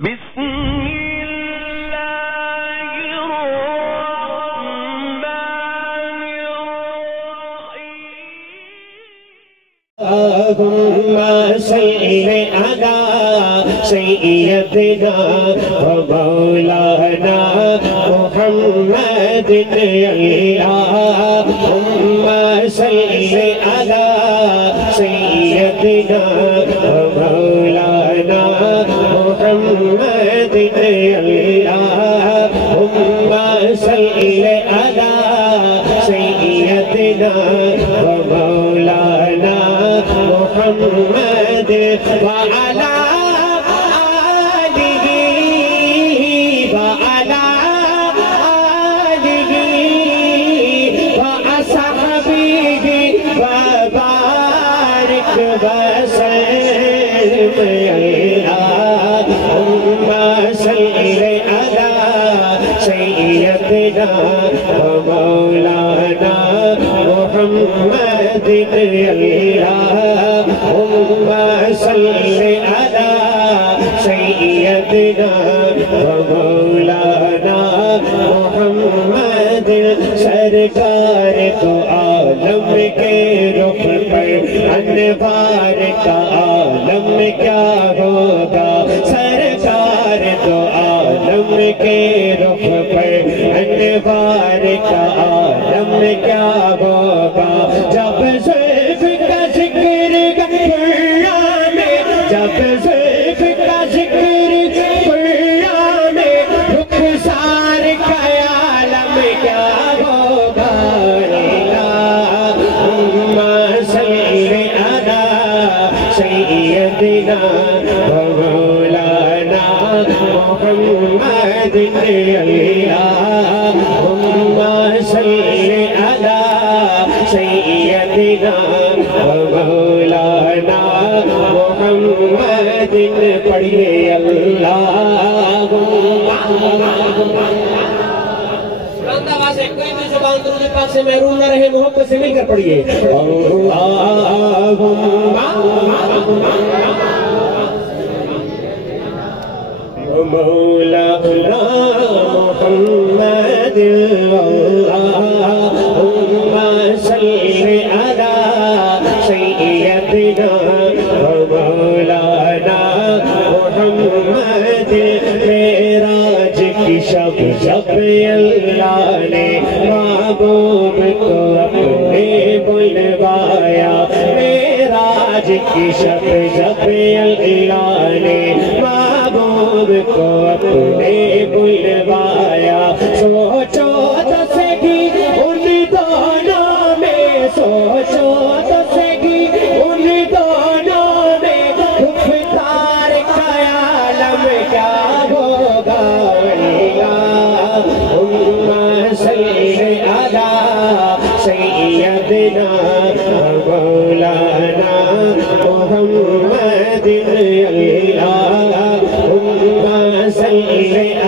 بسم الله الرحمن الرحيم اللهم صل على سيدنا ومولانا محمد اللهم صل على سيدنا ومولانا محمد اللهم صل على سيدنا ومولانا محمد وعلى آله وعلى آله وأصحابه وبارك وسلم اللهم صل على سيدنا ومولانا محمد اللهم صل على سيدنا ومولانا محمد سرکار تو عالم کے رخ پر انوار کا عالم کیا ہوگا سرکار تو عالم کے رخ پر انوار کا عالم کیا ہوگا جب زلف کا ذکر قرآن میں جب زلف کا ذکر قرآن میں رخسار کا عالم کیا ہوگا اللہم صل علی سیدنا ومولانا محمد اللہم صل علی سیدنا ومولانا محمد پڑھیے بلند آواز ہے کوئی بھی زبان درود پاک سے محروم نہ رہے محبت سے مل کر پڑھیے مولانا محمد اللہم صل علی سیدنا ومولانا محمد معراج کی شب جب اللہ نے محبوب کو اپنے بلوایا معراج کی شب جب اللہ نے محبوب کو اپنے بلوایا سوچو تو سہی ان دونوں میں سوچو تو سہی ان دونوں میں گفتار کا عالم کیا ہوگا اللہم صل علی سیدنا مولانا محمد اللہم صل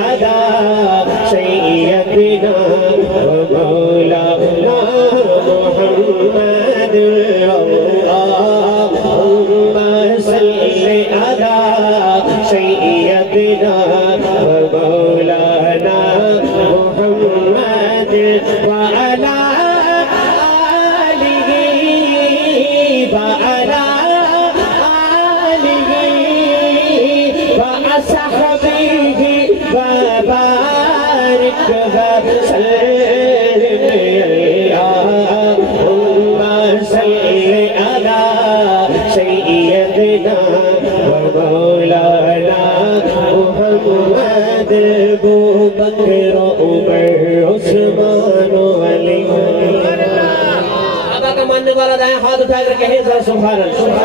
علی سیدنا مولانا محمد اللہم صل علی سیدنا مولانا محمد وعلی آلہ وعلی آلہ وأصحابه وبارك وسلم اللهم صل على سيدنا ومولانا محمد ابو بکر عمر عثمان علی آقا کا ماننے والا دائیں ہاتھ اٹھا کر کہیں ذرا سبحان اللہ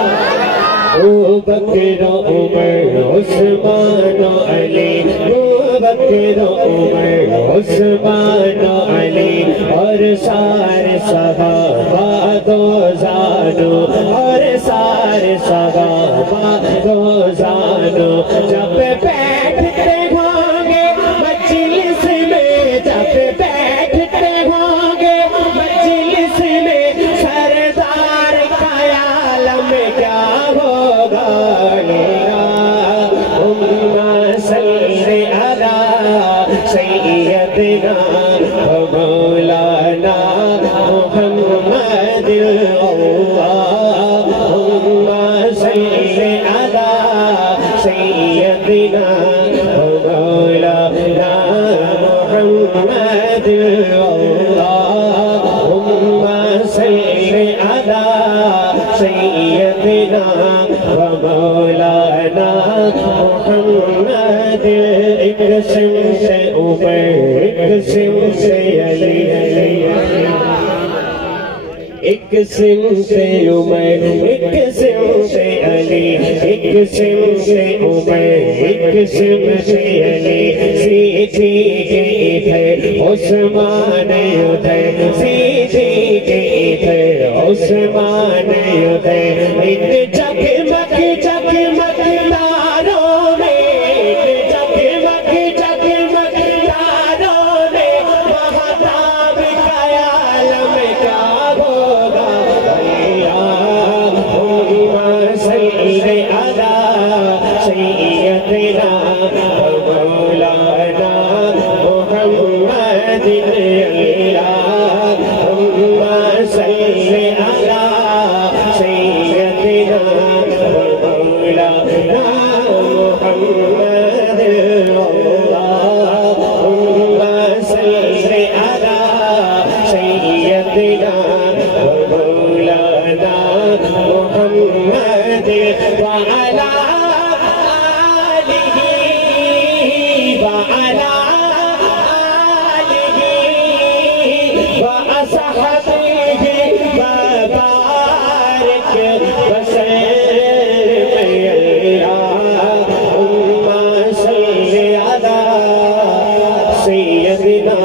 ابو بکر عمر عثمان علی ابو بکر عمر عثمان علی اور سارے صحابہ دو زانو اور سارے صحابہ دو زانو جب بیٹھتے ہوں گے مجلس میں جب بیٹھتے ہوں گے مجلس میں سردار کا عالم کیا ہوگا اللہم صل سیدنا و مولانا محمد اللہم صلی علی سیدنا و مولانا محمد اللہم صلی علی سیدنا و مولانا محمد ایک قسم سے عمر ایک قسم سے علی ایک قسم سے عمر ایک قسم سے علی ایک قسم سے عمر ایک قسم سے علی سیدھی کے ادھر عثمان ادھر سیدھی کے ادھر عثمان ادھر ایک چکمک چکمک تاروں میں ایک چکمک چکمک تاروں میں مہتاب کا عالم کیا ہوگا اللہم صلی علی سیدنا و مولانا محمد اللہم صلی علی سیدنا و مولانا محمد اللہم صلی علی سیدنا و مولانا محمد وعلی آلہ وعلی آلہ وأصحابہ وبارک وسلم اللہم صلی علی سیدنا